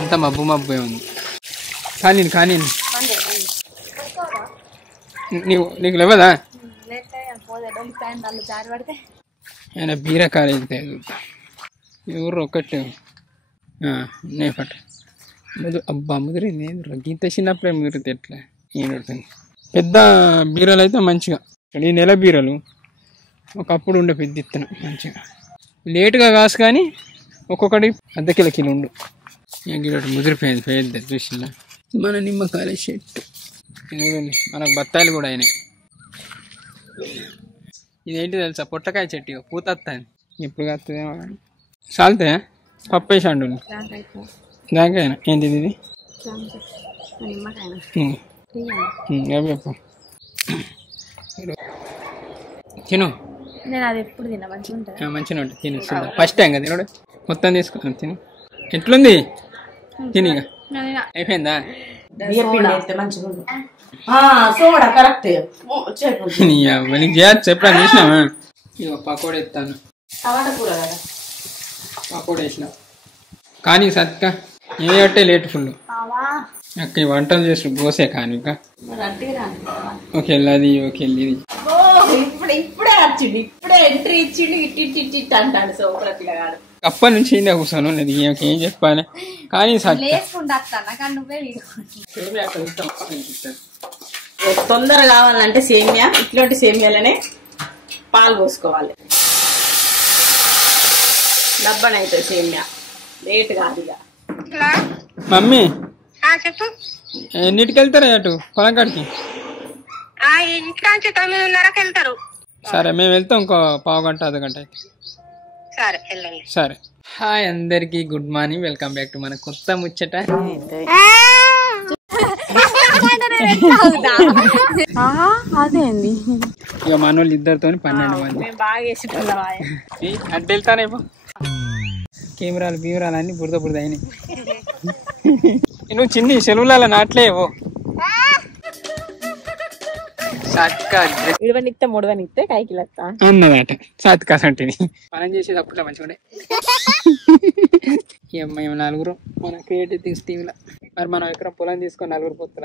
అంత మబ్బు మబ్బే ఉంది. కానీ కానీ నీకు లేవదా? ఆయన బీరకాయలు వెళ్తాయి ఎవరు ఒక్కటే నేపట అబ్బా ముదిరింది. గీత చిన్నప్పుడే ముదిరితే ఎట్లా ఏం పెడుతుంది. పెద్ద బీరలు అయితే మంచిగా ఈ నెల బీరలు ఒకప్పుడు ఉండే పెద్ద ఇత్తనం మంచిగా లేటుగా కాసు కానీ ఒక్కొక్కటి అర్ధ కిలో ఉండు. గిరటి ముదిరిపోయింది పెద్ద చూసిన. మన నిమ్మకాయల చెట్టు మనకు బత్తాయిలు కూడా అయినాయి. ఇదేంటి తెలుసా? పొట్టకాయ చెట్టు పూత వస్తుంది. ఎప్పుడు కాస్తుందేమో కానీ చాలితే పప్పు వేసాడు దానికైనా ఏంటి ఇది తిను. నేను అది ఎప్పుడు తిన్నా మంచిగా ఉంటుంది. మంచిగా ఉంటుంది తిను. ఫస్ట్ టైం కదా తినడు. మొత్తం తీసుకున్నాను తిను. ఎట్లుంది తిని అయిపోయిందా? నీకు చేయచ్చు ఎప్పుడైనా చేసినావా? ఇక పకోడీ ఎత్తాను. పకోడీ వేసిన కానీ సత్కా ఏ అట్టే లేట్ ఫుల్ అక్క ఈ వంటలు చేసి పోసే కానీ ఇంకా ఓకే అది ఓకే ఇది ఇప్పుడే వచ్చిండు. ఇప్పుడే ఎంట్రీ ఇచ్చిండు. ఇట్టి అంటాడు సోపల పిల్లగాడు. అప్పటి నుంచి ఏంటో కూర్చోను లేదు ఏం చెప్పాలి కానీ తొందర కావాలంటే సేమియా ఇట్లాంటి సేమియాలనే పాలు పోసుకోవాలి. డబ్బనైతే సేమియా లేట్ కాదు. ఇక మమ్మీ ఎన్నిటికి వెళ్తారా అటు పొలం కాడికి? ఇంట్లో 9:30కి వెళ్తారు. సరే మేము వెళ్తాం ఇంకో పావు గంట అర్ధ గంట అయితే. సరే. హాయ్ అందరికి good morning. Welcome back to మన కొత్త ముచ్చట. అదేంది ఇక మనోళ్ళు ఇద్దరితో 12 మంది అడ్డు వెళ్తానే కెమెరాలు బీమరాలు అన్ని బురద అయినాయి. నువ్వు చిన్ని సెలవుల నాట్లేవో విడవనిస్తే ముడవనిస్తే కైకిలత్తా అన్నదట సాత్కాసంటిని మనం చేసేది అప్పుడు మంచిగా. మేము 4 మన క్రియేటివ్ థింగ్స్ టీవీలో. మరి మనం ఎక్కడ పొలం తీసుకొని 4 పొత్తుల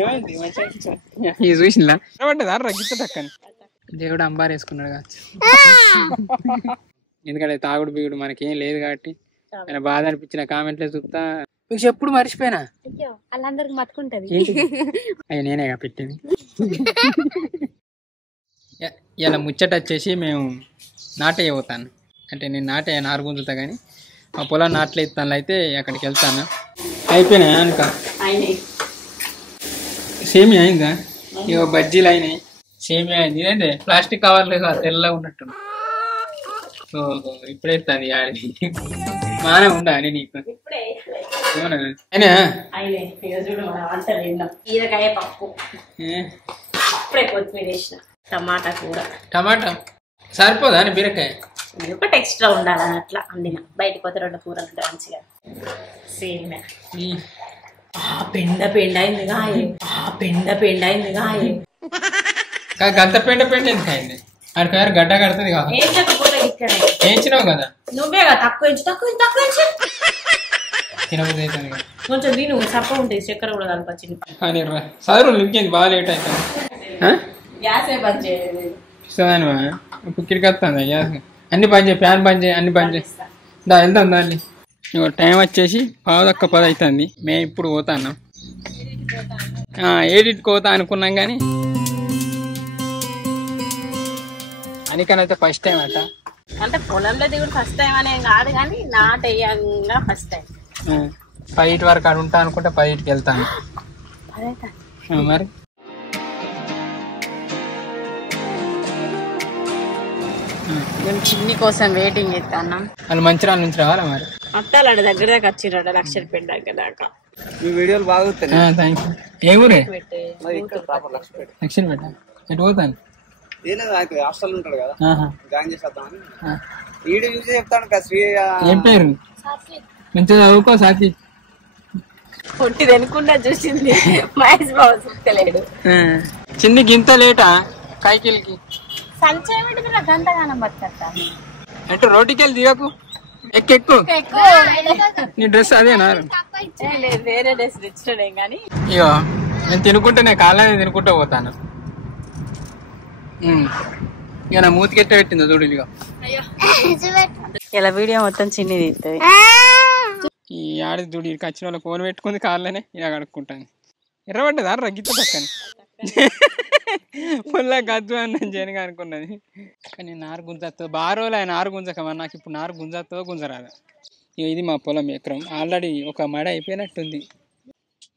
ఏమైంది మంచిగా ఇది చూసిందా? రగ్గిత దక్కని దేవుడు అంబారు వేసుకున్నాడు కావచ్చు. ఎందుకంటే తాగుడు బీగుడు మనకేం లేదు కాబట్టి ఆయన బాధ అనిపించిన కామెంట్లే చూపుతా ఎప్పుడు మర్చిపోయినా వాళ్ళందరికి మతుకుంటది. అయ్యా నేనేగా పెట్టింది. ఇలా ముచ్చట వచ్చేసి మేము నాటయ్య పోతాను. అంటే నేను నాటయ్య నారు గుంజుతా కానీ మా పొలం నాట్లే ఇస్తాను అయితే అక్కడికి వెళ్తాను. అయిపోయినాయా అనుక సేమియా అయిందా? ఇక బజ్జీలు అయినాయి. సేమియా అయింది. ఇదంటే ప్లాస్టిక్ కవర్లు తెల్లగా ఉన్నట్టు. ఇప్పుడే ఇస్తాను ఆడి మానే ఉండా అని నీకు ఈరకాయ పప్పు ఇప్పుడే కొత్తిమీర వేసిన. టమాటా కూర. టమాటా సరిపోదా అని బీరకాయ ఒకటి ఎక్స్ట్రా ఉండాలని అట్లా అండిన. బయటకు పోతే 2 కూరలు ఉంటాయి మంచిగా. సేమియా పెండ అయింది గంత పెండ ఎందుకు అయింది? ఆడి పేరు గడ్డ కడుతుంది కాదు. వేయించినావు కదా నువ్వేగా తక్కువ తినబుద్ధి కొంచెం తిను. సప్ప ఉంటుంది. చక్కెర కూడా కనిపించింది. కానీ సదురు ఇంకేంది బాగా లేట్ అవుతుంది. గ్యాసే బంద్ చేయలేదు. ఇప్పుడు కిడికి వస్తుంది గ్యాస్. అన్ని పని చేయి, ఫ్యాన్ పని చేయి, అన్ని పని చేయి. వెళ్తాం దాన్ని. టైం వచ్చేసి 9:10 అవుతుంది. మేము ఇప్పుడు పోతాను. 7కి పోతా అనుకున్నాం కానీ అనికనైతే ఫస్ట్ టైం అట. అంటే పొలంలో దిగుడు ఫస్ట్ టైం అనేం కాదు కానీ నాటేయంగా ఫస్ట్ టైం. 10 వరకు అక్కడ ఉంటా అనుకుంటే 10కి వెళ్తాను. మరి మేము చిన్ని కోసం వెయిటింగ్ చేస్తాం. వాళ్ళు మంచిర్యాల నుంచి రావాలా మరి? అత్తాల దగ్గర దాకా వచ్చిరట. లక్షపేట దగ్గర దాకా. మీ వీడియోలు బాగుతాయి. Thank you. ఏ ఊరే? లక్షపేట. ఎటు పోతాను? హాస్టల్ ఉంటాడు కదా, జాయిన్ చేసేద్దామని వీడియో చూసి చెప్తాను. ఏం పేరు? మంచిగా చదువుకో సాకి. పొట్టి వెనుకుండా చూసింది మహేష్ బాబు చూస్తలేడు. చిన్ని గింత లేటా కైకిల్కి? సంచేమిటి గంటగానం బతకత్తా అంటే రోడ్డుకి వెళ్ళి దిగకు ఎక్కు నీ డ్రెస్ అదేనా వేరే డ్రెస్ తెచ్చడం కానీ ఇగో నేను తినుకుంటా కాళ్ళని తినుకుంటూ పోతాను ఇక నా మూతికి ఎట్ట పెట్టిందో చూడు ఇక ఇలా వీడియో మొత్తం చిన్ని తీస్తుంది ఈ ఆడి చూడు ఇక్కడికి వచ్చిన వాళ్ళ ఫోన్ పెట్టుకుంది కాళ్ళనే ఇలా కడుక్కుంటాను ఎర్రబడ్డదా రగ్గిత పక్కన పుల్ల గద్దు అని నేను జనగా అనుకున్నది కానీ నారు గుంజతో బాగా రోజులు ఆయన నారు గుంజకమా నాకు ఇప్పుడు నారు గుంజతో గుంజరాదు ఇది మా పొలం ఎకరం ఆల్రెడీ ఒక మడ అయిపోయినట్టుంది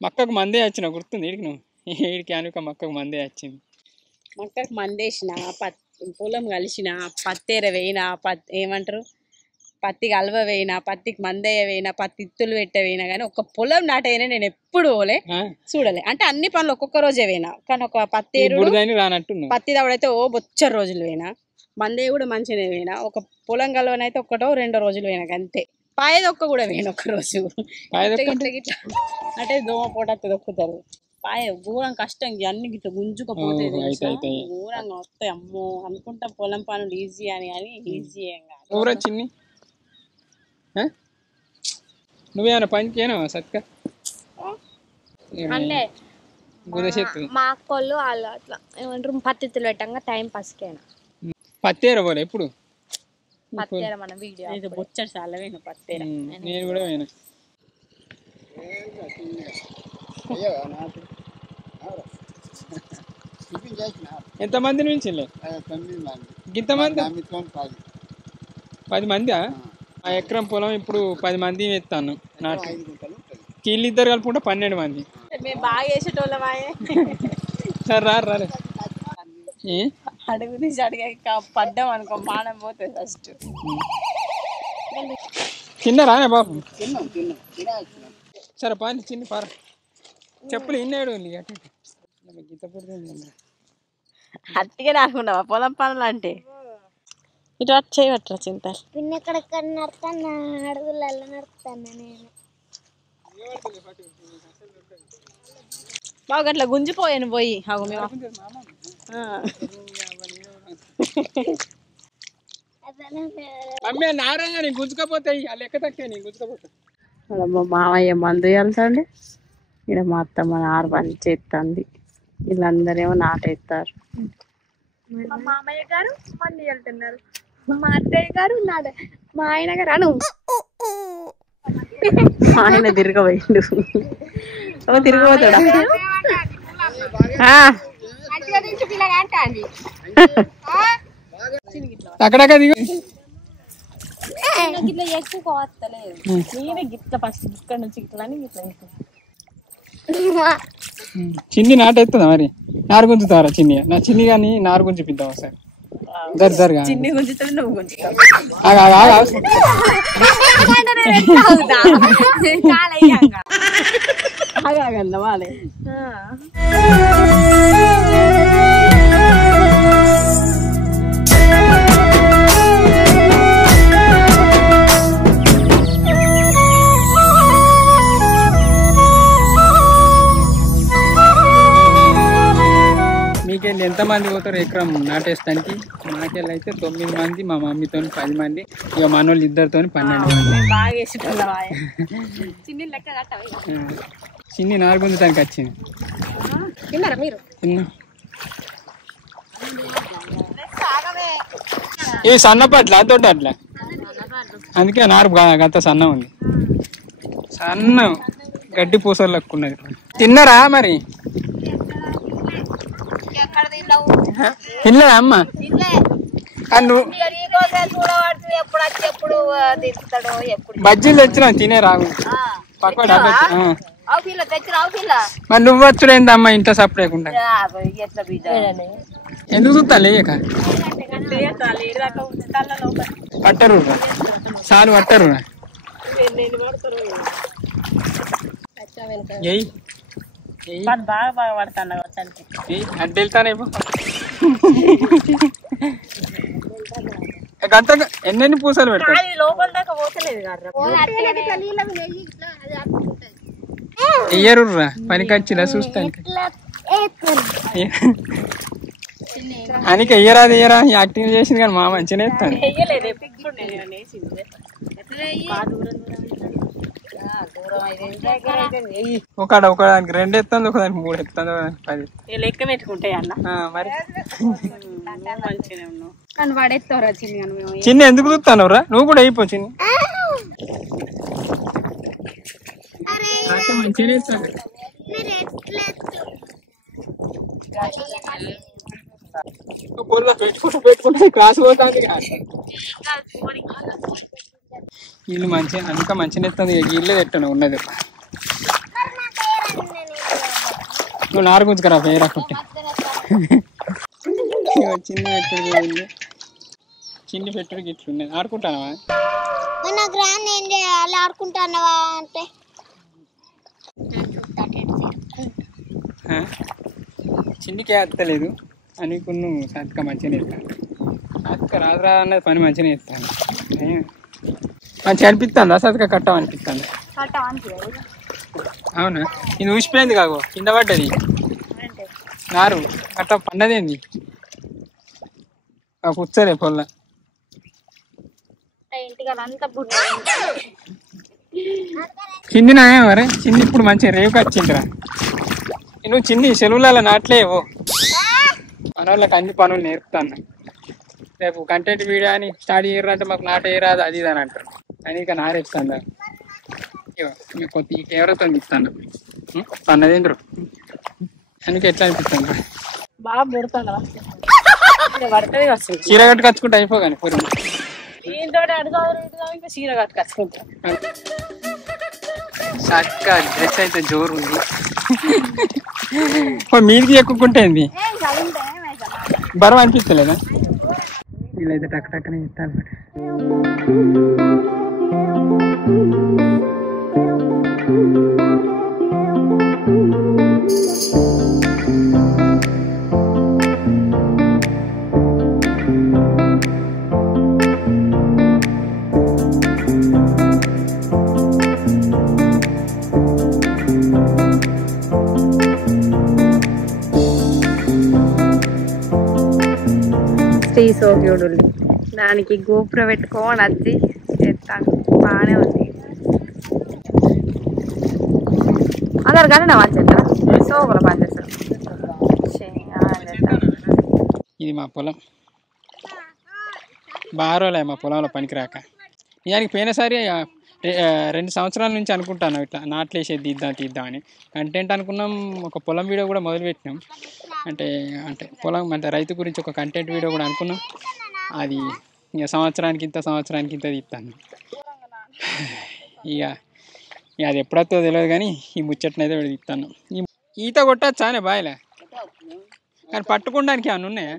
మక్కకు మందే వచ్చిన గుర్తుంది ఈడికి నువ్వు ఈడికి అనుక మక్కకు మందే వచ్చింది మొక్కకు మందేసిన పొలం కలిసిన పత్తేర వేయినా ఏమంటారు పత్తికి అల్వ వేయినా పత్తికి మందయ్య వేయినా పత్తి ఇత్తులు పెట్టవేయినా కానీ ఒక పొలం నాటైనా నేను ఎప్పుడు పోలే చూడలే అంటే అన్ని పనులు ఒక్కొక్క రోజే వేయినా కానీ ఒక పత్తేరుడు పత్తి దవడైతే బొచ్చరు రోజులు వేయినా మందయ్య కూడా మంచిగా వేయినా ఒక పొలం కలవనైతే ఒక్కటో 2 రోజులు వేయినా అంతే పాయదొక్క కూడా వేయిన ఒక్క రోజు గిట్లా అంటే దోమ పూట దొక్కుతారు పాయ ఘోరం కష్టం అన్ని గిట్లా గుంజుకపోతే ఘోరంగా వస్తాయి అమ్మో అనుకుంటా పొలం పనులు ఈజీ అని కానీ ఈజీ ఏం కాదు చిన్ని నువ్వేమైనా పని చేయనావా సత్క అంటే గుదశెత్తు మా అక్కోళ్ళు వాళ్ళు అట్లా ఏమంటారు పత్తిత్తులు పెట్టంగా టైం పాస్కేనా పత్తేర పోలే ఎప్పుడు పత్తేర మన వీడియో బొచ్చడు చాలా వేను పత్తేర నేను కూడా పోయినా ఎంతమంది నుంచి ఇంతమంది 10 మంది ఆ ఎకరం పొలం ఇప్పుడు 10 మంది ఎత్తాను నాటు కీళ్ళు ఇద్దరు కలుపుకుంటే 12 మంది మేము బాగా చేసేటోళ్ళమాయే సరే రారు అడుగు తీసి అడిగా పడ్డాం అనుకో మానం పోతుంది ఫస్ట్ తిన్నారానే బాబు సరే పని చిన్న పార చెప్పులు ఇన్నాడు గీత పుడుతుంది అట్టిగా రాకున్నావా పొలం పనులు అంటే ఇటు అటు చేయవట్రా చింత ఎక్కడెక్కడ నడుతాను అడుగులలో నడుతాను నేను బాగా అట్లా గుంజిపోయాను పోయి అవు మేము అమ్మే నారాయణ నీ గుంజుకపోతాయి ఆ లెక్క తక్కువ నీ గుంజుకపోతాయి మా మామయ్య మందు వెళ్తాండి ఇక్కడ మా అత్తమ్మ నారు పని చేస్తుంది వీళ్ళందరేమో నాటేస్తారు మా మామయ్య గారు మంది వెళ్తున్నారు మా అత్తయ్య గారు మా ఆయన గారు అను ఆయన తిరగబోయిండు తిరగబోతాడా అక్కడక్కడ దిగు ఇట్లా ఎక్కువ వస్తలేదు నేనే గిట్ల ఫస్ట్ ఇక్కడ నుంచి గిట్లా అని గిట్లా చిన్ని నాటెత్తుందా మరి నారు గుంజుతారా చిన్ని నా చిన్ని కానీ నారు గుంజిపిద్దాం ఒకసారి జరుగా చిన్ని గుంజుతాడు నువ్వు గుంజుతావు వాళ్ళే మీకెళ్ళి ఎంతమంది పోతారు ఎకరం నాటేస్తానికి మాకెళ్ళి అయితే 9 మంది మా మమ్మీతో 10 మంది ఇక మనోళ్ళు ఇద్దరితో 12 మంది బాగా వేసేటోళ్ళ చిన్ని లెక్క కట్టవి చిన్ని నారు గుంజుతానికి వచ్చింది తిన్నారా మీరు ఇవి సన్నపట్ల తోట అట్లా అందుకే నారు గంత సన్నం ఉంది సన్నం గడ్డి పూసలు లెక్కున్నది తిన్నారా మరి తినలేదా అమ్మ బజ్జీలు తెచ్చినా తినే రాగు పక్కన మరి నువ్వు వచ్చుడేందమ్మా ఇంట్లో సపరేకుండా ఎందుకు చూస్తా లేక పట్టరు చాలు పట్టరు బాగా బాగా పడతాను అంటే వెళ్తానే గంట ఎన్నెన్ని పూసలు పెడతారు లోపల దాకా పోతలేదు ఎయ్యరు పనికి వచ్చిలా చూస్తాను ఆయనకి ఎయ్యరా యాక్టింగ్ చేసింది కానీ మా మంచిగానే ఎత్తాను. వెయ్యలేదు ఇప్పుడు నేను వేసింది ఒక దానికి 2 ఎత్తాను, ఒక దానికి 3 ఎత్తాను, 10 లెక్క పెట్టుకుంటాయి అన్న మరి. మంచిగానే ఉన్నావు నన్ను పడేస్తావురా చిన్ని మేము చిన్న ఎందుకు చూస్తాను రా, నువ్వు కూడా అయిపో చిన్న. మంచిగానే ఎత్తాను. పెట్టుకుంటే క్లాస్ పోతుంది. వీళ్ళు మంచిగా అందుక మంచిగా ఎత్తుంది. వీళ్ళే పెట్టాను ఉన్నది. నువ్వు నారు గుంజుకరా పేరాకుంటే. చిన్ని పెట్టుడు చిన్ని పెట్టుడికి ఇట్లున్నది. ఆడుకుంటానవా? నాకు రాను ఏం చేయాలి ఆడుకుంటానవా అంటే చిన్నికి ఎత్తలేదు అని కొన్ని సత్క మంచిగా ఎత్తాను. సత్క రాదు అన్నది పని మంచిగా ఎత్తాను. మంచిగా అనిపిస్తుందా సత్క కట్టం అనిపిస్తుంది? అవునా? ఇది ఊసిపోయింది కాగో, కింద పడ్డది నారు. కట్ట పండదేంది పుచ్చలే పొల్ల. చిన్ని నాయా మరే చిన్ని ఇప్పుడు మంచిగా రేవుకి వచ్చిందిరా. నువ్వు చిన్ని సెలవులలో నాట్లేవో మన వాళ్ళకి అన్ని పనులు నేర్పుతాను. రేపు కంటెంట్ వీడియో అని స్టార్ట్ చేయరు అంటే మాకు నాట వేయరాదు అది ఇది అని అంటారు. అని ఇక నారేస్తాను మీకు కొత్త ఎవరితో ఇస్తాను అన్నదేంద్రు అందుకే ఎట్లా అనిపిస్తాను. బాగా పెడతాను పడుతుంది వస్తుంది చీర కట్టు కచ్చుకుంటే అయిపోగాని పూరి దీంతో అడుగుదాం ఇంకా చీర కట్టుకొచ్చుకుంటాం. చక్క డ్రెస్ అయితే జోరు ఉంది. మీదికి ఎక్కుకుంటేంది బరువు అనిపిస్తలేదా? వీళ్ళైతే టక్ టక్కనే ఇస్తాను. శ్రీ సోగ్యుడు దానికి గోపుర పెట్టుకోని వచ్చి చేస్తాను. బాగానే ఉంది. అందరు కానీ నా వచ్చేస్తా సోగుల పనిచేస్తారు. ఇది మా పొలం. బారోలే మా పొలంలో పనికిరాక దానికి పోయినసారి 2 సంవత్సరాల నుంచి అనుకుంటాను ఇట్లా నాట్లు వేసేది తీద్దాం అని. కంటెంట్ అనుకున్నాం. ఒక పొలం వీడియో కూడా మొదలుపెట్టినాం. అంటే పొలం అంటే రైతు గురించి ఒక కంటెంట్ వీడియో కూడా అనుకున్నాం. అది ఇక సంవత్సరానికి ఇంత తీస్తాను. ఇక అది ఎప్పుడొస్తుందో తెలియదు కానీ ఈ ముచ్చట్నైతే తీస్తాను. ఈత కొట్టచ్చానే బాయిలే కానీ పట్టుకోవడానికి ఏమన్నా ఉన్నాయా?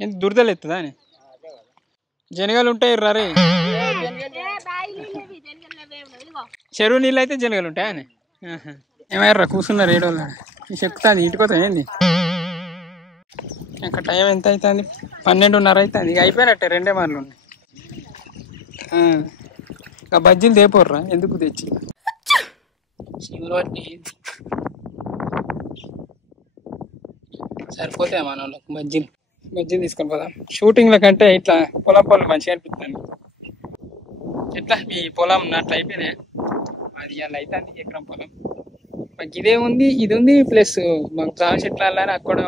ఎంత దురదలు ఎత్తుందా అని జనగాలు ఉంటాయి రే. చెరువు నీళ్ళు అయితే జనగాలు ఉంటాయా అని ఏమయ్యారా కూర్చున్నారు ఏడోళ్ళ చెప్తాను ఇంటికి వస్తా ఏంది. ఇంకా టైం ఎంత అవుతుంది? 12:30 అవుతుంది. ఇక అయిపోయినట్టే 2 మార్లు ఉన్నాయి. ఇంకా బజ్జీలు తేపోర్రా ఎందుకు తెచ్చి సరిపోతాయి మన వాళ్ళకి బజ్జీలు తీసుకొని పోదాం. షూటింగ్ల కంటే ఇట్లా పొలం పనులు మంచిగా అనిపిస్తాను. ఎట్లా మీ పొలం నాట్లు అయిపోయినాయి? అది అలా అవుతుంది ఎకరం పొలం. మాకు ఇదే ఉంది, ఇది ఉంది, ప్లస్ మాకు జామ చెట్లు అలా అక్కడ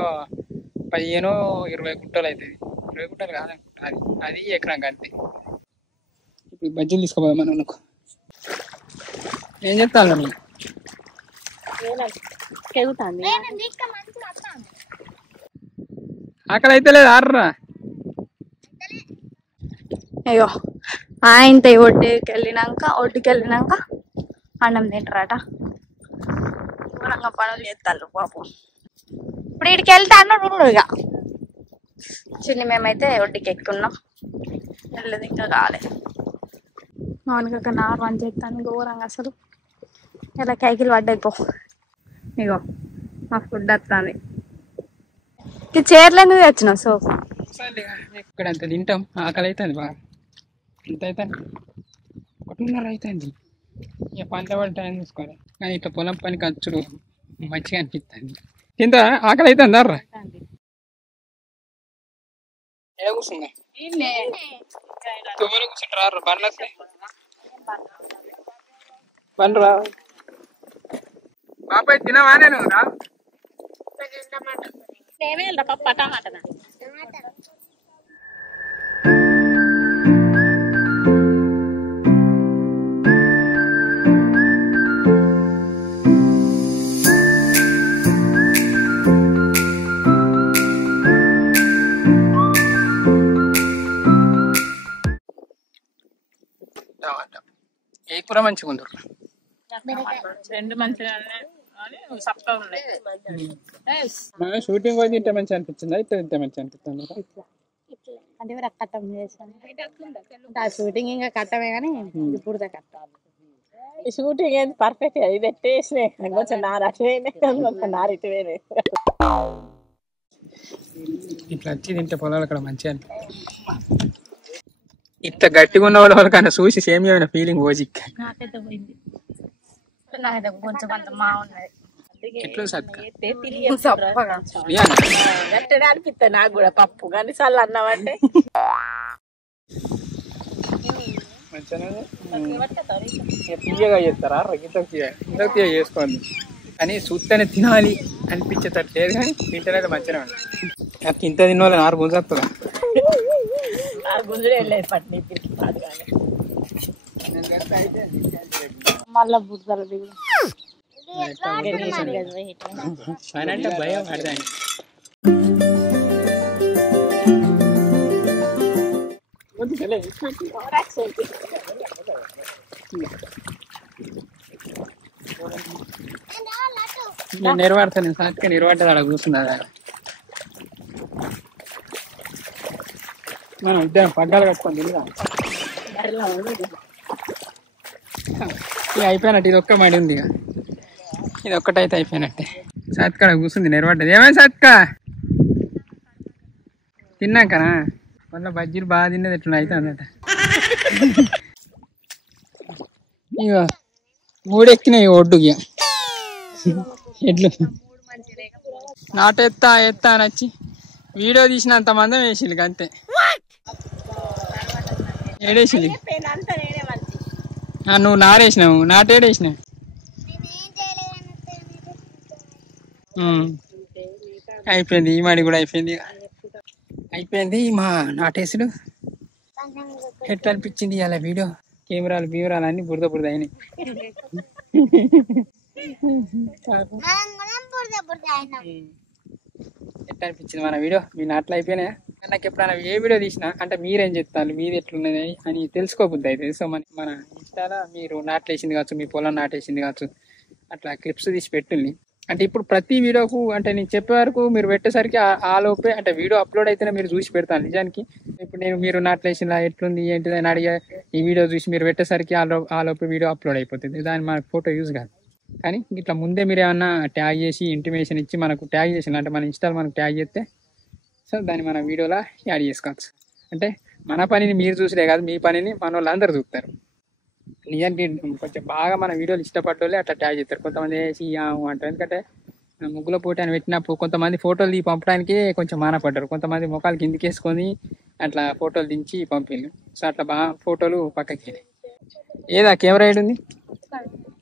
15-20 గుంటలు అవుతుంది. 20 గుంటలు కాదనుకుంటా. అది ఎకరం అంతే. ఇప్పుడు బజ్జీలు తీసుకోపోదాం మన వాళ్ళకు. ఏం చెప్తాను మీరు? ఆకలి అయితే లేదు ఆర్రా. అయ్యో ఆయనతో ఒడ్డుకి వెళ్ళినాక అన్నం తింటారట. దూరంగా పనులు చేస్తారు పాపం. ఇప్పుడు వీడికి వెళ్తాను చూడు. ఇక చిన్ని మేమైతే ఒడ్డుకి ఎక్కున్నాం. వెళ్ళదు ఇంకా కాలేదు. మామూలుగా నారు అని చేస్తాను ఘోరంగా అసలు. ఇలా కైకిలు పడ్డాయి పో. ఇగో మా ఫుడ్ వస్తుంది. చీరలు ఎందుకు తెచ్చినావు సోఫా? ఇక్కడ అంత తింటాం. ఆకలి అవుతుంది బాగా. ఎంత అవుతుంది? 1:30 అవుతుంది. ఇక పంట టైం చూసుకోవాలి. కానీ ఇట్లా పొలం పనికి వచ్చుడు మంచిగా అనిపిస్తుంది. కింద ఆకలి అయితే అందారా ఏ కూర్చుందా తొమ్మిది కూర్చుంటారు బండ్లు వస్తాయి బండ్లు రా బాబాయ్ తినవా నేను రా పప్పు టమాటా టమాటా ఏ కూర మంచిగా ఉంది రెండు మంచిగా సప్పగా ఉన్నాయి మనం షూటింగ్ పోయి తింటే మంచిగా అనిపించిందా ఇట్లా తింటే మంచిగా అనిపిస్తుంది అంటే మీరు కట్టం చేసాను ఆ షూటింగ్ ఇంకా కట్టమే కానీ ఇప్పుడు కట్టాలి ఈ షూటింగ్ ఏంది పర్ఫెక్ట్ ఇది టేస్ట్ కొంచెం నార అటువేనే కొంచెం నార ఇటువేనే ఇట్లా వచ్చి తింటే పొలాలు అక్కడ మంచిగా అనిపిస్తుంది ఇంత గట్టిగా ఉన్న వాళ్ళకన్నా చూసి సేమ్ అయిన ఫీలింగ్ పోసి నాకైతే పోయింది నాకైతే కొంచెం అంత మా ఉన్నది ఎట్లా సత్కా గట్టిగా అనిపిస్తుంది నాకు కూడా పప్పు కానీ చల్లు అన్నామంటే తీయగా చేస్తారా ఇంత తీయ చేసుకోండి కానీ చూస్తేనే తినాలి అనిపించేటట్టు లేదు కానీ తింటేనైతే మంచిగా ఉంది నాకు ఇంత తిన్న వాళ్ళు 6 గుంజేస్తుందా గుంజుడు వెళ్ళలేదు పట్టిన కాదు కానీ మళ్ళా బుద్ధలు దిగు అంటే భయం అర్థం నేను నిర్వాడతాను సాటిగా నిర్వాడేది అక్కడ కూర్చున్నా మనం ఇద్దరం పడ్డాలు కట్టుకొని తిందా ఇక అయిపోయినట్టు ఇది ఒక్క మడి ఉంది ఇక ఇది ఒక్కటైతే అయిపోయినట్టే సాత్కాడ కూర్చుంది నిర్వాడేది ఏమైనా సాత్కా తిన్నాకనా మళ్ళీ బజ్జీలు బాగా తిన్నది ఎట్లా అయితే అందట ఇక 3 ఎక్కినాయి ఒడ్డుకి ఎడ్లు నాటెత్తా ఎత్తా నచ్చి వీడియో తీసినంత మందం వేసింది అంతే ఏడేసింది నువ్వు నారేసినావు నాటేడేసినావు అయిపోయింది ఈ మాడి కూడా అయిపోయింది అయిపోయింది మా నాటేసుడు ఎట్లా అనిపించింది అలా వీడియో కెమెరాలు అన్ని బురద అయినాయి ఎట్లా అనిపించింది మన వీడియో మీ నాట్లు అయిపోయినాయా నాకు ఎప్పుడైనా ఏ వీడియో తీసినా అంటే మీరేం చెప్తారు మీది ఎట్లున్నది అని తెలుసుకోబుద్ది అయితే సో మన ఇన్స్టాలో మీరు నాట్లేసింది కావచ్చు మీ పొలం నాటేసింది కావచ్చు అట్లా క్లిప్స్ తీసి పెట్టుంది అంటే ఇప్పుడు ప్రతి వీడియోకు అంటే నేను చెప్పే వరకు మీరు పెట్టేసరికి ఆ లోపే అంటే వీడియో అప్లోడ్ అయితేనే మీరు చూసి పెడతాను నిజానికి ఇప్పుడు నేను మీరు నాట్లేసిన ఎట్లుంది ఏంటిది అని అడిగే ఈ వీడియో చూసి మీరు పెట్టేసరికి ఆ లోపే వీడియో అప్లోడ్ అయిపోతుంది దాని మనకు ఫోటో యూజ్ కాదు కానీ ఇట్లా ముందే మీరు ఏమన్నా ట్యాగ్ చేసి ఇంటిమేషన్ ఇచ్చి మనకు ట్యాగ్ చేసిన అంటే మన ఇన్స్టాల్ మనకు ట్యాగ్ చేస్తే సో దాన్ని మన వీడియోలో యాడ్ చేసుకోవచ్చు అంటే మన పనిని మీరు చూసిరే కాదు మీ పనిని మన వాళ్ళు అందరు చూస్తారు నిజానికి కొంచెం బాగా మన వీడియోలు ఇష్టపడ్డోళ్ళే అట్లా ట్యాగ్ చేస్తారు కొంతమంది వేసి అంటారు ఎందుకంటే ముగ్గుల పోటీ అని పెట్టినప్పుడు కొంతమంది ఫోటోలు దిగి పంపడానికి కొంచెం మానపడ్డారు కొంతమంది ముఖాలు కిందికి వేసుకొని అట్లా ఫోటోలు దించి పంపించారు సో అట్లా బాగా ఫోటోలు పక్కకి ఏదా కెమెరా ఏడు ఉంది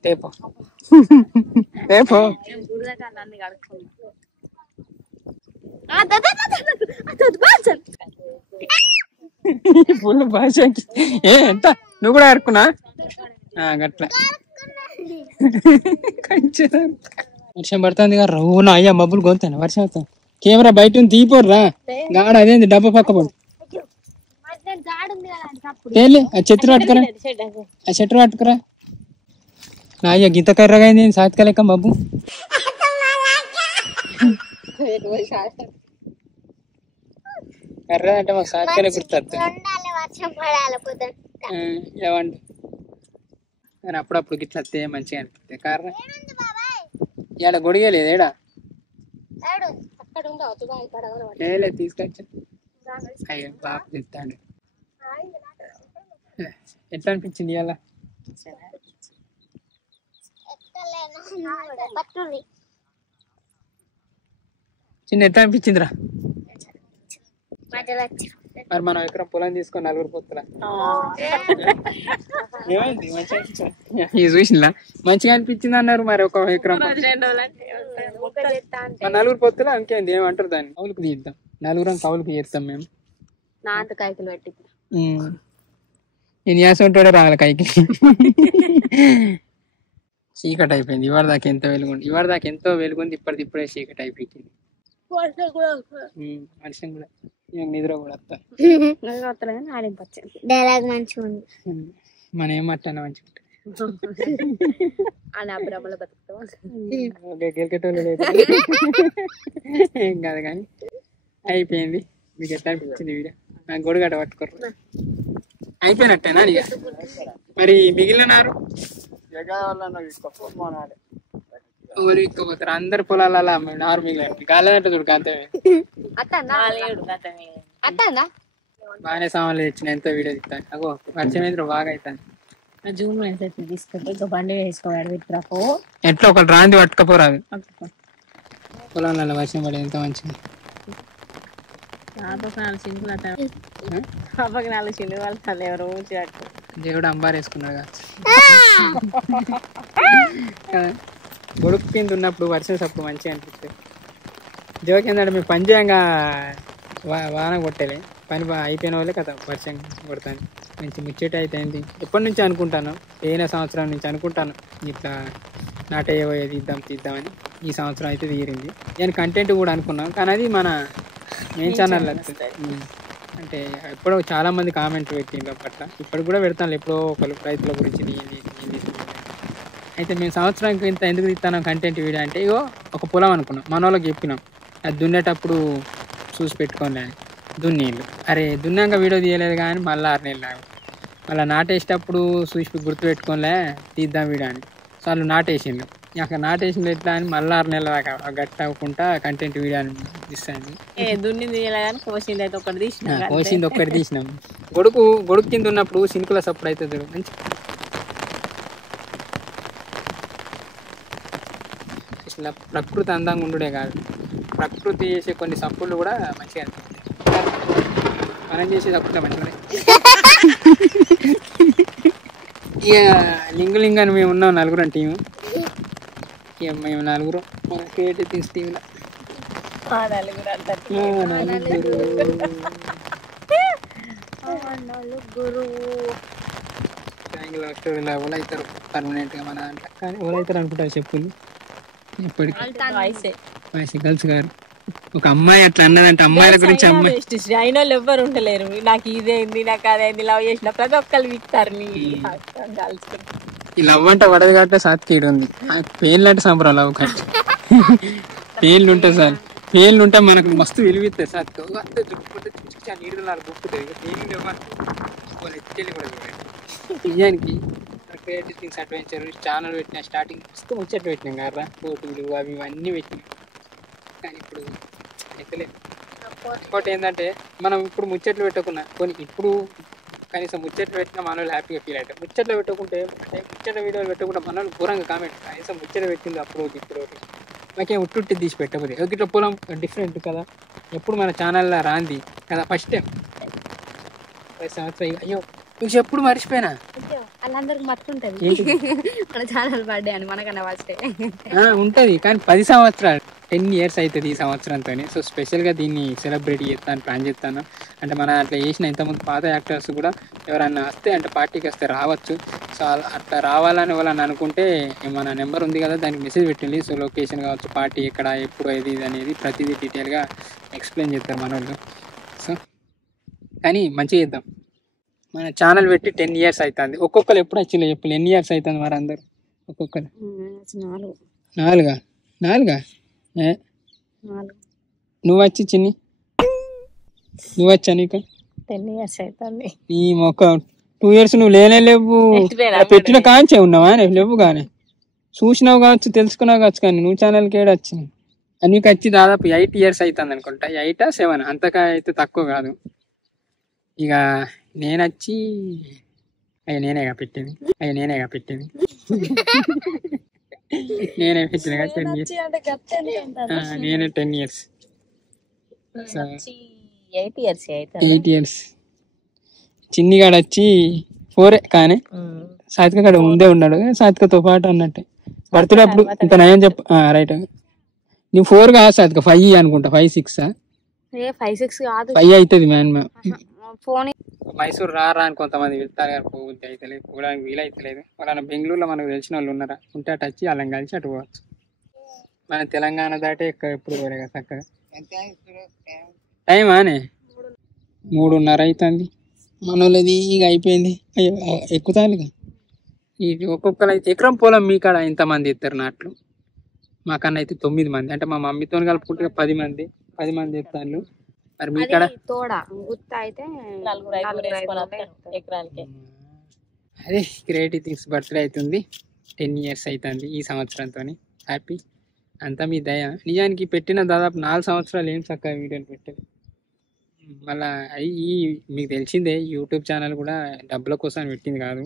తేపో తేపో ఫుల్ భాష ఎంత నువ్వు కూడా అరుకున్నా గట్లా వర్షం పడుతుంది కదా రవ్వున అయ్యా మబ్బులు గొంతాను వర్షం అవుతాను కెమెరా బయట తీపోర్రా గాడ అదేంది డబ్బా పక్క పడు తేలి ఆ చెట్టు పట్టుకురా ఆ చెట్టు పట్టుకురా నా అయ్యా గీత కర్రగా అయింది సాతిక లెక్క మబ్బు కర్ర అంటే మాకు సాతికలే గుర్తొస్తుంది ఏమండి కానీ అప్పుడప్పుడు గిట్లా వస్తే మంచిగా అనిపిస్తుంది కారణం ఇక్కడ గొడిగే లేదు ఏడా లేదు తీసుకొచ్చా అయ్యో బాగా చెప్తాను ఎట్లా అనిపించింది ఇవాళ చిన్న ఎట్లా అనిపించిందిరా? మరి మనం ఎకరం పొలం తీసుకొని 4 పొత్తుల ఏమైంది? మంచిగా ఇది చూసినా మంచిగా అనిపించింది అన్నారు. మరి ఒక ఎకరం 4 పొత్తుల ఇంకేంది ఏమంటారు దాన్ని? కౌలుకు తీద్దాం, 4 కౌలుకు చేస్తాం మేము. కాయకులు పెట్టి నేను చేసి ఉంటాడే రావాలి కైకి. చీకటి అయిపోయింది. ఇవాళ దాకా ఎంతో వెలుగుంది, ఇవాళ దాకా ఎంతో వెలుగుంది, ఇప్పుడే చీకటి అయిపోయింది. వర్షం కూడా నిద్ర కూడా వస్తా. డైలాగ్ మంచిగా ఉంది. మన ఏం అట్లా మంచిగా గెలికేటోళ్ళు లేదు ఏం కాదు కానీ అయిపోయింది. మీకు ఎట్లా అనిపించింది వీడియో? నాకు గొడుగట పట్టుకోరు అయిపోయినట్టేనా? మరి మిగిలినారు ఊరు ఇక్కపోతారు అందరు పొలాల నారు మిగిలిన గాలంటే చూడు అంతే. బాగానే సామాన్లు తెచ్చిన ఎంతో వీడియో తీస్తాను. అగో వర్షం అయితే బాగా అవుతాను. జూమ్ తీసుకుంటే ఇంకా బండి వేసుకోవాలి. ఎట్లా ఒకటి రాంది పట్టుకపోరాదు. పొలంలో వర్షం పడేది ఎంత మంచిది. 4 చిల్లు వాళ్ళు ఎవరు దేవుడు అంబారు వేసుకున్నాడు కదా. గొడుగు కింద ఉన్నప్పుడు వర్షం సప్పుడు మంచిగా అనిపిస్తుంది. జోక్ ఏంటంటే మేము పని చేయంగా వాన కొట్టేలే, పని అయిపోయిన వాళ్ళే కదా వర్షం కొడతాను. మంచి ముచ్చట అయితే అయింది. ఎప్పటి నుంచి అనుకుంటాను, పోయిన సంవత్సరం నుంచి అనుకుంటాను ఇట్లా నాటేయో తీద్దామని. ఈ సంవత్సరం అయితే తీరింది. నేను కంటెంట్ కూడా అనుకున్నాం, కానీ అది మన మెయిన్ ఛానల్ అంటే ఎప్పుడో చాలా మంది కామెంట్ పెట్టిండ్రు అప్పట్లో. ఇప్పుడు కూడా పెడతాను ఎప్పుడో ఒకరు రైతుల గురించి. అయితే మేము సంవత్సరానికి ఇంత ఎందుకు తీస్తాను కంటెంట్ వీడియో అంటే, ఇగో ఒక పొలం అనుకున్నాం, మన వాళ్ళకి చెప్పినాం అది దున్నేటప్పుడు చూసి పెట్టుకోలే దున్నీళ్ళు. అరే దున్నాక వీడియో తీయలేదు కానీ మళ్ళీ 6 నెలలు లాగా మళ్ళీ నాటేసేటప్పుడు చూసి గుర్తుపెట్టుకోలే తీద్దాం వీడియో అని. సో వాళ్ళు నాటేసిండు. అక్కడ నాటేసిండు ఎట్లా అని మళ్ళీ 6 నెలల దాకా గట్టి అవ్వకుండా కంటెంట్ వీడియో అని ఇస్తాను. కోసింది ఒక్కటి తీసినాం. గొడుగు కింద ఉన్నప్పుడు సినుకుల సప్పుడు అవుతుంది మంచి. అసలు ప్రకృతి అందంగా ఉండుడే కాదు, ప్రకృతి చేసే కొన్ని సప్పుళ్ళు కూడా మంచిగా అనిపిస్తాయి. మనం చేసే సప్పుడే మంచిగా. ఇక లింగు అని మేము ఉన్నాం 4 టీము. ఇక మేము 4 మన క్రియేటివ్ థింగ్స్ టీంలో స్టోరీలో ఎవరు అవుతారు పర్మనెంట్గా మన దాంట్లో. కానీ ఎవరు అవుతారు అనుకుంటారు చెప్పులు ఎప్పటికీ వయసు గర్ల్స్ గారు. ఒక అమ్మాయి అట్లా అన్నదంటే అమ్మాయిల గురించి అయిన వాళ్ళు ఎవ్వరు ఉండలేరు. నాకు ఇదేంది నాకు అదేంది లవ్ చేసిన ప్రతి ఒక్కరు విక్తారు. ఈ లవ్ అంటే పడదు కాబట్టి సాత్కీడు ఉంది. పేర్లు అంటే సంబరం లవ్ కంటే పేర్లు ఉంటాయి సార్. పేర్లు ఉంటే మనకు మస్తు విలువిస్తాయి సార్. అంతే దుట్టుకుంటే నీళ్ళు 4 గుప్పుతుంది. పేర్లు ఎత్తుకెళ్ళి కూడా నిజానికి క్రియేటివ్ థింగ్స్ అడ్వెంచర్ ఛానల్ పెట్టిన స్టార్టింగ్ మస్తు ముచ్చట్లు పెట్టినాం కదా, ఫోటోలు అవి ఇవన్నీ పెట్టినాం. కానీ ఇప్పుడు ఎక్కలేదు. ఇంకోటి ఏంటంటే మనం ఇప్పుడు ముచ్చట్లు పెట్టకున్నా కొన్ని ఇప్పుడు కనీసం ముచ్చట్లు పెట్టినా మన వాళ్ళు హ్యాపీగా ఫీల్ అవుతారు. ముచ్చట్లు పెట్టకుంటే అంటే ముచ్చట వీడియోలు పెట్టకుండా మన వాళ్ళు ఘోరంగా కామెంట్ కనీసం ముచ్చట పెట్టింది అప్పుడు ఇప్పుడు మాకేం ఉట్టుట్టి తీసి పెట్టకపోతే ఇట్లా పొలం డిఫరెంట్ కదా. ఎప్పుడు మన ఛానల్లో రాంది కదా ఫస్ట్ టైం 10 సంవత్సరాలు. అయ్యో మీకు ఎప్పుడు మర్చిపోయినా వాళ్ళందరికి మర్చుంటది మన ఛానల్ బర్త్డే అని మనకన్నా ఫస్ట్ ఉంటుంది. కానీ 10 సంవత్సరాలు 10 years అవుతుంది ఈ సంవత్సరంతో. సో స్పెషల్గా దీన్ని సెలబ్రేట్ చేస్తాను, ప్లాన్ చేస్తాను. అంటే మన అట్లా చేసిన ఇంతకుముందు పాత యాక్టర్స్ కూడా ఎవరన్నా వస్తే అంటే పార్టీకి వస్తే రావచ్చు. సో అట్లా రావాలని వాళ్ళని అనుకుంటే మన నెంబర్ ఉంది కదా, దానికి మెసేజ్ పెట్టింది. సో లొకేషన్ కావచ్చు, పార్టీ ఎక్కడ, ఎప్పుడు ఇది అనేది ప్రతిదీ డీటెయిల్గా ఎక్స్ప్లెయిన్ చేస్తారు మన వాళ్ళు. సో కానీ మంచిగా చేద్దాం. మన ఛానల్ పెట్టి 10 years అవుతుంది. ఒక్కొక్కరు ఎప్పుడు వచ్చిందో చెప్పు, ఎన్ని ఇయర్స్ అవుతుంది మరి అందరు ఒక్కొక్కరు? 4 నువ్వు వచ్చి చిన్ని నువ్వు వచ్చా నీకు 10 years అవుతుంది. నీ మొక్క 2 years నువ్వు లేవు పెట్టిన కాంచే ఉన్నావా లేవు కానీ చూసినావు కావచ్చు, తెలుసుకున్నావు కావచ్చు. కానీ నువ్వు ఛానల్కి ఏడు వచ్చినావు నీకు వచ్చి దాదాపు 8 years అవుతుంది అనుకుంటా. 8 or 7 అంతగా అయితే తక్కువ కాదు. ఇక నేను వచ్చి నేనేగా పెట్టింది నేనే పెట్టిన 10 years. నేనే 10 years. సో 8 years అయితే 8 years. చిన్నిగాడు వచ్చి 4 కానీ సాత్విక కాడ ముందే ఉన్నాడు, సాత్వికతో పాటు అన్నట్టే. బర్త్డే అప్పుడు ఇంత నయం చెప్ప రైట్. నువ్వు 4 కాదు సాత్విక, 5 అనుకుంటా, 5, 6 5-6 కాదు 5 అవుతుంది మ్యాన్. ఫోన్ మైసూర్ రారా అని కొంతమంది వెళ్తారు కానీ పోవద్దు అవుతలేదు, పోవడానికి వీలైతలేదు. వాళ్ళ బెంగళూరులో మనకు తెలిసిన వాళ్ళు ఉన్నారా, ఉంటే అటు వచ్చి వాళ్ళని కలిసి అటు పోవచ్చు. మన తెలంగాణ దాటే ఎప్పుడు పోలే కదా చక్కగా. టైం ఆనే 3:30 అవుతుంది. మన వాళ్ళది ఇక అయిపోయింది. అయ్యో ఎక్కుతాను ఇది. ఒక్కొక్కరు అయితే ఎకరం పొలం మీ కాడ ఇంతమంది ఎత్తారు నాట్లు, మాకన్నా అయితే 9 మంది. అంటే మా మమ్మీతో కలుపుకుంటే 10 మంది ఎత్తాను. మరి మీ కాడ తోడ గుత్త అయితే ఎకరానికి. అదే క్రియేటివ్ థింగ్స్ బర్త్డే అవుతుంది, 10 years అవుతుంది ఈ సంవత్సరంతో. హ్యాపీ, అంతా మీ దయ. నిజానికి పెట్టిన దాదాపు 4 సంవత్సరాలు ఏం చక్కగా వీడియోలు పెట్టారు. మళ్ళీ ఈ మీకు తెలిసిందే యూట్యూబ్ ఛానల్ కూడా డబ్బుల కోసం పెట్టింది కాదు.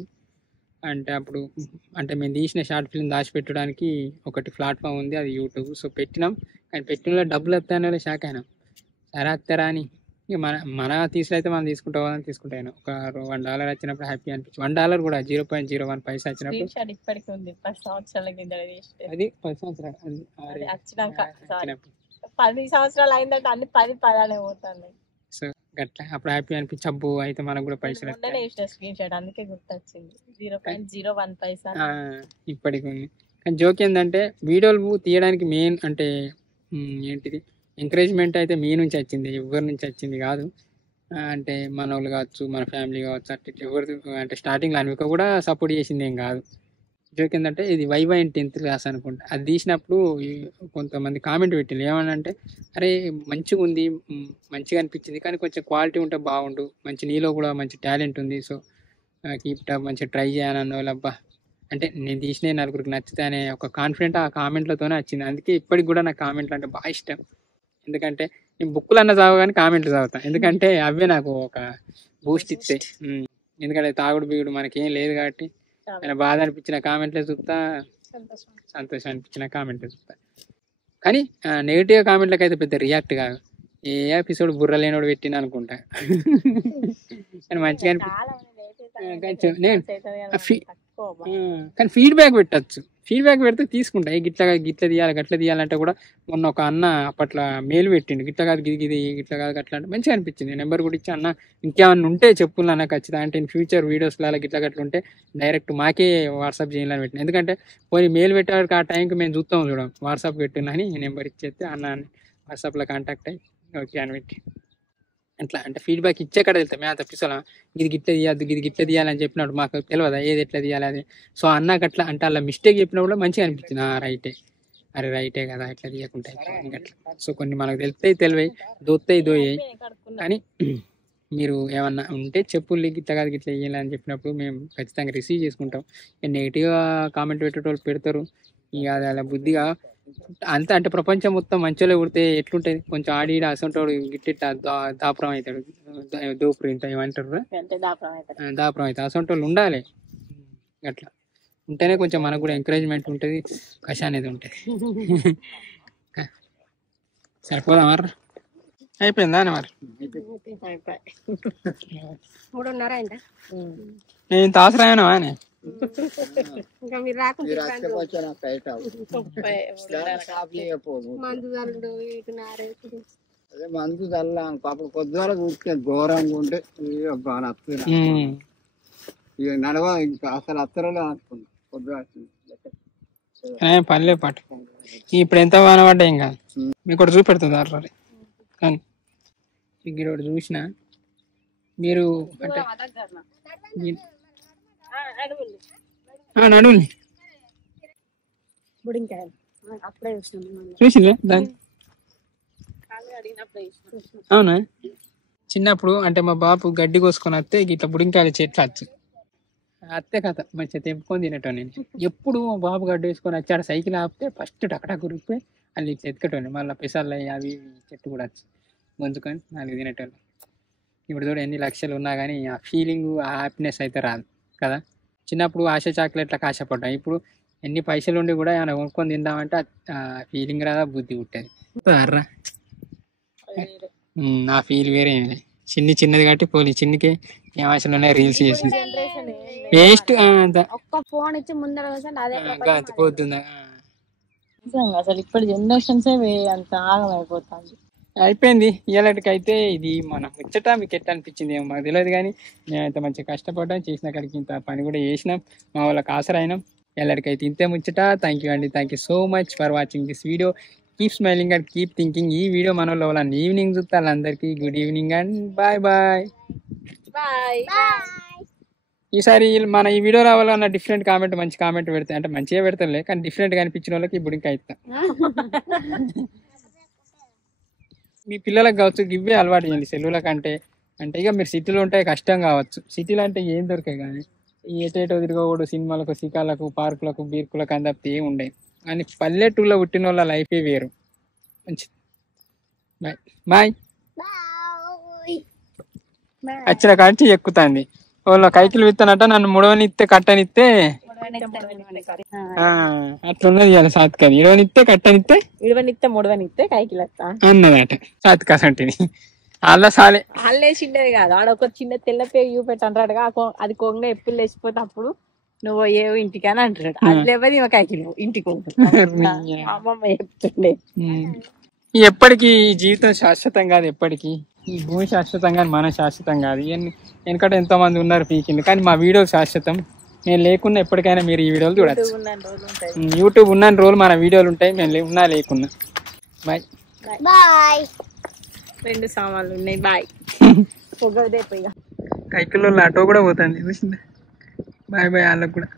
అంటే అప్పుడు అంటే మేము తీసిన షార్ట్ ఫిల్మ్ దాచిపెట్టడానికి ఒకటి ప్లాట్ఫామ్ ఉంది, అది యూట్యూబ్. సో పెట్టినాం, కానీ పెట్టిన డబ్బులు వస్తాయని షాక్ అయినాం. సరే వస్తారా అని ఇక మన తీసులైతే మనం తీసుకుంటాను. ఒక $1 వచ్చినప్పుడు హ్యాపీ అనిపించి, $1 కూడా 0.01 పైసా వచ్చినప్పుడు. ఇప్పటికి ఉంది 10 సంవత్సరాల కింద అది 10 సంవత్సరాలు వచ్చినాక 10 సంవత్సరాలు అయిందంటే అన్ని 10 పోతాను. సో గట్లా అప్పుడు హ్యాపీ అనిపించి, అబ్బో అయితే మనకు కూడా పైసలు స్క్రీన్ షాట్ అందుకే గుర్తొచ్చింది 0.01 పైసా ఇప్పటికి ఉంది. కానీ జోక్ ఏంటంటే వీడియోలు తీయడానికి మెయిన్ అంటే ఏంటిది ఎంకరేజ్మెంట్ అయితే మీ నుంచి వచ్చింది, ఎవరి నుంచి వచ్చింది కాదు. అంటే మన వాళ్ళు కావచ్చు, మన ఫ్యామిలీ కావచ్చు, అట్లా ఎవరు అంటే స్టార్టింగ్లో అన్విక కూడా సపోర్ట్ చేసింది ఏం కాదు. జోక్ ఏంటంటే ఇది వైవై 10th క్లాస్ అనుకుంటా, అది తీసినప్పుడు కొంతమంది కామెంట్ పెట్టింది ఏమనంటే, అరే మంచిగా ఉంది, మంచిగా అనిపించింది, కానీ కొంచెం క్వాలిటీ ఉంటే బాగుండు, మంచి నీలో కూడా మంచి టాలెంట్ ఉంది, సో కీప్ టాప్ మంచిగా ట్రై చేయాలన్న వాళ్ళు. అబ్బా అంటే నేను తీసిన నలుగురికి నచ్చితే అనే ఒక కాన్ఫిడెంట్ ఆ కామెంట్లతోనే వచ్చింది. అందుకే ఇప్పటికి కూడా నాకు కామెంట్లు అంటే బాగా ఇష్టం. ఎందుకంటే నేను బుక్కులు అన్న చదవ కానీ కామెంట్లు చదువుతాను, ఎందుకంటే అవే నాకు ఒక బూస్ట్ ఇస్తాయి. ఎందుకంటే తాగుడు బీగుడు మనకేం లేదు కాబట్టి ఆయన బాధ అనిపించిన కామెంట్లే చూస్తా, సంతోషం అనిపించిన కామెంట్లే చూస్తా. కానీ నెగిటివ్ కామెంట్లకు అయితే పెద్ద రియాక్ట్ కాదు. ఏ ఎపిసోడ్ బుర్ర లేనోడు పెట్టిన అనుకుంటా. కానీ మంచిగా కానీ ఫీడ్బ్యాక్ పెట్టచ్చు, ఫీడ్బ్యాక్ పెడితే తీసుకుంటా. గిట్లా తీయాలి గట్లా తీయాలంటే కూడా మొన్న ఒక అన్న అప్పట్లో మెయిల్ పెట్టిండు, గిట్లా కాదు గిది గిట్లా కాదు గట్లా అంటే మంచిగా అనిపించింది. నెంబర్ కూడా ఇచ్చి, అన్న ఇంకేమన్నా ఉంటే చెప్పులు అన్న ఖచ్చితంగా, అంటే ఇన్ ఫ్యూచర్ వీడియోస్లో అలా గిట్లా గట్లా ఉంటే డైరెక్ట్ మాకే వాట్సాప్ చేయాలని పెట్టిన. ఎందుకంటే పోయి మెయిల్ పెట్టేవారికి ఆ టైంకి మేము చూస్తాం, చూడం వాట్సాప్ పెట్టినా అని నెంబర్ ఇచ్చేస్తే అన్న వాట్సాప్లో కాంటాక్ట్ అయ్యి ఓకే అని పెట్టి అట్లా. అంటే ఫీడ్బ్యాక్ ఇచ్చే కడ వెళ్తాం, మేము తప్పిస్తాం. ఇది గిట్ల తీయద్దు, ఇది గిట్ల తీయాలని చెప్పినప్పుడు మాకు తెలియదా ఏది ఎట్లా తీయాలి అది. సో అన్నకు అట్లా అంటే అలా మిస్టేక్ చెప్పినప్పుడు మంచిగా అనిపించింది, రైటే, అరే రైటే కదా ఇట్లా తీయకుండా అట్లా. సో కొన్ని మనకు తెలుస్తాయి, తెలివై దోస్తాయి దోయాయి. కానీ మీరు ఏమన్నా ఉంటే చెప్పులు గిట్ల కాదు గిట్ల వేయాలని చెప్పినప్పుడు మేము ఖచ్చితంగా రిసీవ్ చేసుకుంటాం. నెగిటివ్గా కామెంట్ పెట్టేటోళ్ళు పెడతారు, ఇక అది అలా బుద్ధిగా అంతా. అంటే ప్రపంచం మొత్తం మంచిగా పుడితే ఎట్లుంటుంది, కొంచెం ఆడి అసంటోడు గిట్టిట్ట దాపురం అవుతాడు, దోపురు ఇంత ఏమంటారు దాపురం అవుతాడు. అసంటోళ్ళు ఉండాలి, అట్లా ఉంటేనే కొంచెం మనకు కూడా ఎంకరేజ్మెంట్ ఉంటుంది, కష అనేది ఉంటుంది. సరిపోదా మరి, అయిపోయిందా అని మరి 3:30 అయిందా? నేను ఇంత అవసరమైనా అని ఇంకా మీరు రాకుండా అదే మందు చల్లా అప్పుడు పొద్దుగాల కూర్చుని ఘోరంగా ఉంటే ఇక నడవ ఇంకా అసలు అత్తరలో అనుకున్నా పొద్దుగా పల్లె పాటు. ఇప్పుడు ఎంత వాన పడ్డా ఇంకా మీకు కూడా చూపెడుతుంది అట్లా. కానీ ఇక్కడ చూసిన మీరు అంటే నడువుని చూసిందా దాన్ని? అవునా, చిన్నప్పుడు అంటే మా బాబు గడ్డి కోసుకొని వస్తే ఇట్లా బుడింకాయలు చెట్లు వచ్చు, అత్తే కథ మంచిగా తెంపుకొని తినేటోని. నేను ఎప్పుడు మా బాబు గడ్డి వేసుకొని వచ్చాడు, సైకిల్ ఆపితే ఫస్ట్ టకటా గురికిపోయి అల్లి ఇట్లా ఎత్తుకటోని, మళ్ళీ పెసాలు అవి చెట్టు కూడా వచ్చి గుంజుకొని 4 తినేటోళ్ళు. ఇప్పుడు చూడ ఎన్ని లక్షలు ఉన్నా కానీ ఆ ఫీలింగ్ ఆ హ్యాపీనెస్ అయితే రాదు కదా. చిన్నప్పుడు ఆశ చాక్లెట్లకు ఆశపడ్డాం, ఇప్పుడు ఎన్ని పైసలు ఉండి కూడా ఏమైనా కొనుక్కొని తిందామంటే ఫీలింగ్ రాదా, బుద్ధి పుట్టేది. నా ఫీల్ వేరే చిన్నది కాబట్టి పోలీ చిన్నకే ఏం అవసరం ఉన్నాయి రీల్స్ చేసి వేస్ట్ ఒక్క ఫోన్ ఇచ్చి ముందర కూర్చొని అదే అంత పోతుందా నిజంగా అసలు ఇప్పుడు జనరేషన్స్ అంత ఆగం అయిపోతుంది. అయిపోయింది ఇలాంటికైతే. ఇది మన ముచ్చట మీకు ఎట్లా అనిపించింది ఏమో మాకు తెలియదు, కానీ మేమైతే మంచిగా కష్టపడ్డాం, చేసిన కాడికి ఇంత పని కూడా చేసినాం, మా వాళ్ళకి ఆసరైనాం. ఎల్లరికైతే ఇంతే ముచ్చట. థ్యాంక్ యూ అండి, thank you so much for watching this video. Keep smiling and keep thinking. ఈ వీడియో మన వాళ్ళు ఈవినింగ్ చూస్తారు. అందరికీ good evening and bye bye. ఈసారి మన ఈ వీడియో రావాలన్న డిఫరెంట్ కామెంట్, మంచి కామెంట్ పెడతాయి అంటే మంచిగా పెడతారులే, కానీ డిఫరెంట్గా అనిపించిన వాళ్ళకి ఇప్పుడు ఇంకా ఇస్తా. మీ పిల్లలకు కావచ్చు ఇవే అలవాటు చేయండి సెలవుల కంటే. అంటే ఇక మీరు సిటీలో ఉంటే కష్టం కావచ్చు, సిటీలో అంటే ఏం దొరికాయి కానీ ఏటేటో తిరగకూడదు, సినిమాలకు, సికాలకు, పార్కులకు, బీర్కులకు అని తప్పితే ఏం ఉండేవి. కానీ పల్లెటూరులో పుట్టిన వాళ్ళ లైఫే వేరు. మంచిది. Bye bye. వచ్చిన కాంచి ఎక్కుతాంది వాళ్ళ కైకిలు విత్తనట, నన్ను ముడవనిస్తే కట్టనిస్తే అట్లున్నది కదా సాత్కది. ఇడవనిస్తే కట్టనిస్తే ముడవనిస్తే కైకిలు అన్నదట సాత్కాసంటిని. అలా సాలే అల్లేసిండేది కాదు, ఆడ ఒక చిన్న తెల్ల పేరు చూపెట్టంటాడుగా, అది కొంగ ఎప్పుడు లేచిపోతే అప్పుడు నువ్వు ఏవో ఇంటికి అని అంటున్నాడు. అది లేవది కైకిలు ఇంటికి అమ్మమ్మ చెప్తుండే. ఎప్పటికీ ఈ జీవితం శాశ్వతం కాదు, ఎప్పటికీ ఈ భూమి శాశ్వతం కానీ మనం శాశ్వతం కాదు. ఎందుకంటే ఎంతో మంది ఉన్నారు పీకింది, కానీ మా వీడియో శాశ్వతం. నేను లేకున్నా ఎప్పటికైనా మీరు ఈ వీడియోలు చూడచ్చు. యూట్యూబ్ ఉన్న రోజులు మన వీడియోలు ఉంటాయి, మేము ఉన్నా లేకున్నా. Bye bye. 2 సామాన్లు ఉన్నాయి. బాయ్. పొగదే పోయిగా కైకిల్లో ఆటో కూడా పోతుంది చూసిందా. బాయ్ బాయ్ వాళ్ళకు కూడా.